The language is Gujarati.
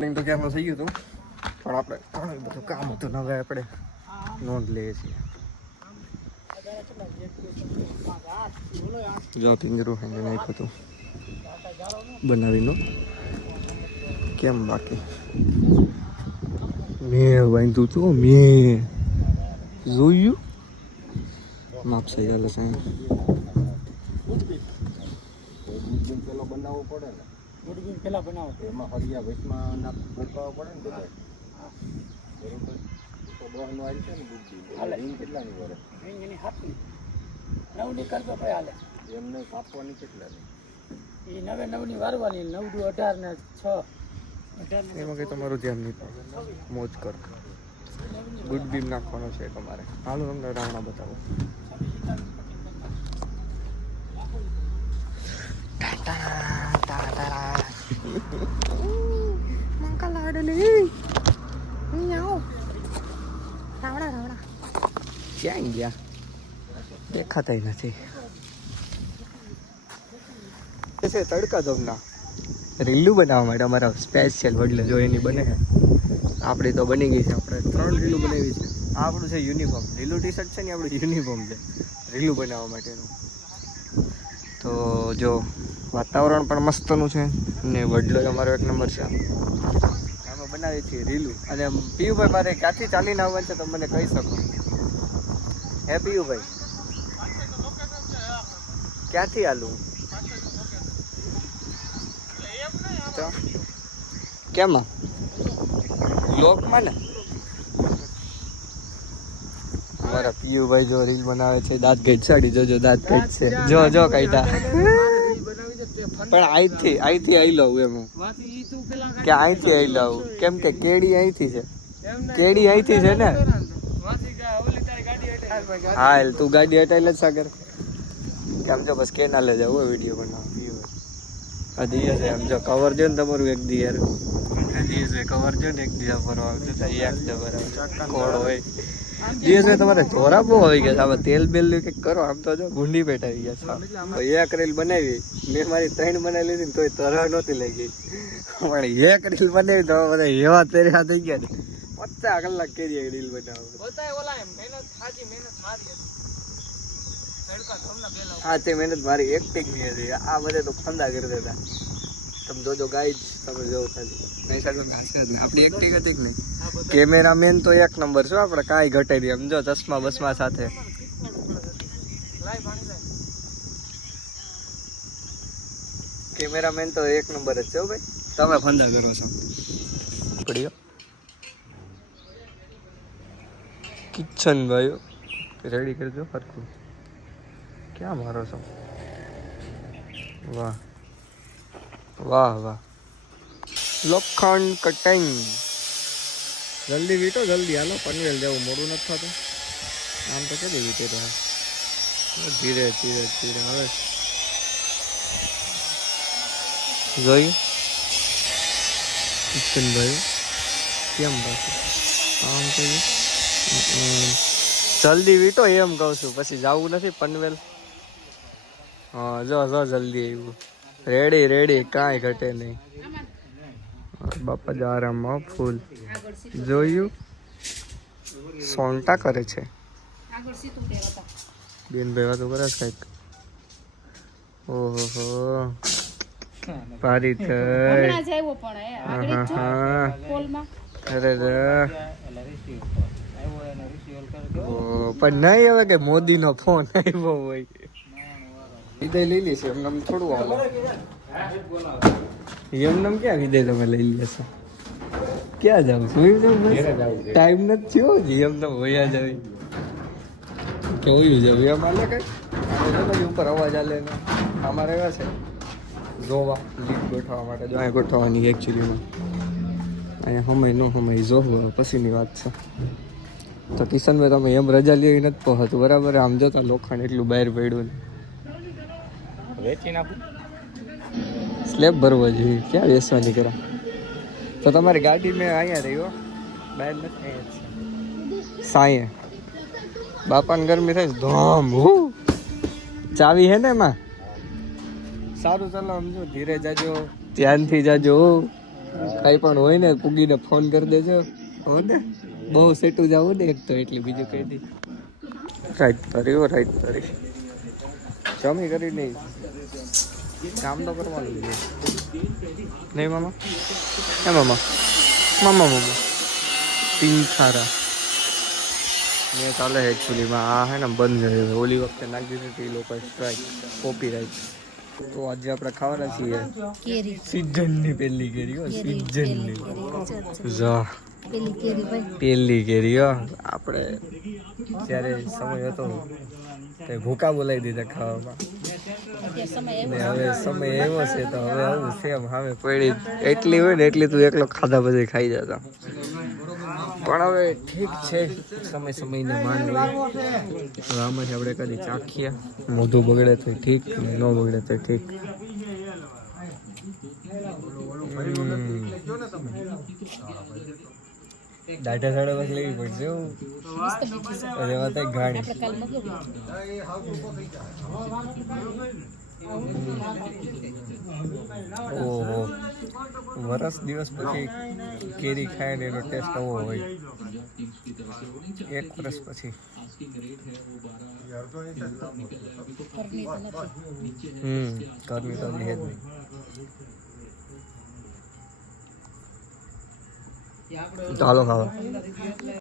તો ક્યાંનું થઈ ગયું હતું પણ આપણે ઘણું બધું કામ હતું ને હવે આપણે નોંધ લઈએ છીએ. જો પિંજરું હાંડી નાખ્યું હતું બનાવીનું કેમ બાકી મેં બાંધ્યું હતું મેં જોયું માપસે ચાલે સાહેબ પેલો બનાવવો પડે ને ગુડબીન પેલા બનાવો એમાં હરિયા વેચમાં નાખ મૂકવા પડે ને બધા બરોબર તો દોહનું આવી છે ને ગુડબીન રીંગ કેટલાની વરે રીંગ એની હાથની 9ની કરતો ભાઈ હાલે એમને કાપવાની કેટલાની એ 9ની વારવાની 9 દુ 18 ને 6 એમાં કંઈ તમારું ધ્યાન નહીં પડે મોજ કર ગુડબીન નાખવાનો છે તમારે હાલો તમને રાવણા બતાવો ક્યાં ગયા દેખાતા નથી તડકા જમના રીલું બનાવવા માટે અમારા સ્પેશિયલ વડલે જો એની બને છે આપણી તો બની ગઈ છે આપણે 3 રીલું બનાવી છે આપણું છે યુનિફોર્મ લીલું ટી શર્ટ છે ને આપણું યુનિફોર્મ છે રીલું બનાવવા માટેનું તો જો વાતાવરણ પણ મસ્તનું છે ને વડલો અમારો 1 નંબર છે આમાં બનાવી છીએ રીલું અને પીયુભાઈ મારે ક્યાંથી ચાલીને આવવાનું છે તો મને કહી શકો હે પીયુભાઈ ક્યાંથી આલું તો કેમાં લોકમાં ને અમારા પીયુભાઈ જો રીલ બનાવે છે દાંત ગઈ સાડી જોજો દાંત ગઈ છે જો જો કાયદા પણ અહીંથી આવી લઉં એમ કે અહીંથી આવી લઉં કેમ કે કેડી અહીંથી છે કેડી અહીંથી છે ને હા તું ગાડી હટાવી લે સાગર કેમ જો બસ કેના લે જાવ વિડીયો બનાવો દિવસે એમ જો કવર જો ને તમારું એક દી યાર દિવસે કવર જો ને એક દી ફરવા આવતું થાય એક જ બરાબર કોડ હોય દિવસે તમારે ધોરા બહુ આવી ગયા હવે તેલ બેલ કંઈક કરો આમ તો જો ગુંડી પેટ આવી ગયા એક રીલ બનાવી મેં મારી 3 બનાવી લીધી ને તોય તરહ નહોતી લઈ ગઈ પણ એક રીલ બનાવી તો બધા એવા તેરા થઈ ગયા ને 50 કલાક કરી રીલ બનાવો હા તે મહેનત મારી એક્ટિંગ ની હતી આ બધે તો ફંદા કરી દેતા તમે જોજો ગાઈડ તમે જોવો ખાલી નહીં સાડો આપણી એક્ટિંગ હતી કે નહીં કેમેરામેન તો 1 નંબર છે આપણે કાંઈ ઘટે નહીં સમજો ચશ્મા બસમા સાથે કેમેરામેન તો 1 નંબર જ છે ભાઈ તમે ફંદા કરો છો પડ્યો કિચન ભાઈ રેડી કરજો હરખું ક્યાં મારો છો વાહ વાહ વાહ લોખંડ કટિંગ જલ્દી વીટો જલ્દી હાલો પનવેલ જવું મોડું નથી થતું આમ તો કેદી વીટે રહ્યા ધીરે ધીરે ધીરે હવે જોયું કિશનભાઈ કેમ પાછું આમ કહીએ જલ્દી વીટો એમ કહું છું પછી જવું નથી પનવેલ હા જો જો જલ્દી આવ્યું રેડી રેડી કાંઈ ઘટે નહીં બાપા જ આરામમાં ફૂલ જોયું સોંટા કરે છે બેન ભાઈ વાતો કરે છે કંઈક ઓહો પારી થઈ અરે પણ નહીં હવે કે મોદી નો ફોન આવ્યો હોય વિદાય લઈ લેશે એમને થોડું હાલો એમને ક્યાં વિદાય તમે લઈ લેશો ક્યાં જાવ સુઈ જાવ ટાઈમ નથી થયો જી એમને વયા જાવ કેવું જાવ એમ હાલે કઈ ઉપર અવાજ હાલે ને અમારે એવા છે જોવા લીક ગોઠવવા માટે જો અહીંયા ગોઠવવાની એકચ્યુઅલીમાં અહીંયા સમય ન સમય જોવું પછીની વાત છે તો કિશનભાઈ તમે એમ રજા લેવી નથી પહોંચતું બરાબર આમ જોતા લોખંડ એટલું બહાર પડ્યું ને વેચી નાખું સ્લેબ ભરવો જોઈએ ક્યાં વેચવાની કરો તો તમારી ગાડી મેં અહીંયા રહી હો બહાર નથી સાંયે બાપાને ગરમી થાય ધોમ હું ચાવી હે ને એમાં સારું ચાલો સમજો ધીરે જાજો ધ્યાનથી જાજો કઈ પણ હોય ને પૂગીને ફોન કરી દેજો હો ને બહુ સેટું જવું ને એક તો એટલે બીજું કઈ નહીં રાઈટ તારી જમી કરી નહીં કામ તો કરવાનું છે નહીં મામા હે મામા પિંખારા મેં ચાલે છે એકચ્યુઅલીમાં આ હે ને બંધ છે ઓલી વખતે નાખી દીધી હતી એ લોકો સ્ટ્રાઇક કોપીરાઇટ તો આજે આપણે ખાવાના છીએ કેરી સીઝનની પહેલી કેરી હો સીઝનની જા પેલી કેરી ભાઈ પહેલી કેરી હો આપણે જ્યારે સમય હતો તે ભૂકા બોલાવી દીધા ખાવામાં ને હવે સમય એવો છે તો હવે આવું સેમ હવે પડી એટલી હોય ને એટલી તું એકલો ખાધા પછી ખાઈ જતા પણ હવે ઠીક છે સમયને માન હોય હવે આમાંથી આપણે કદી ચાખીએ મોઢું બગડે તો ઠીક ન બગડે તો ઠીક દાઢા સાડા બસ લેવી પડશે એવું રેવા તો ગાડી ઓહો વરસ દિવસ પછી કેરી ખાય ને એનો ટેસ્ટ આવો હોય એક વર્ષ પછી ઘરની તો હજી હે જ નહીં ચાલો ખાવા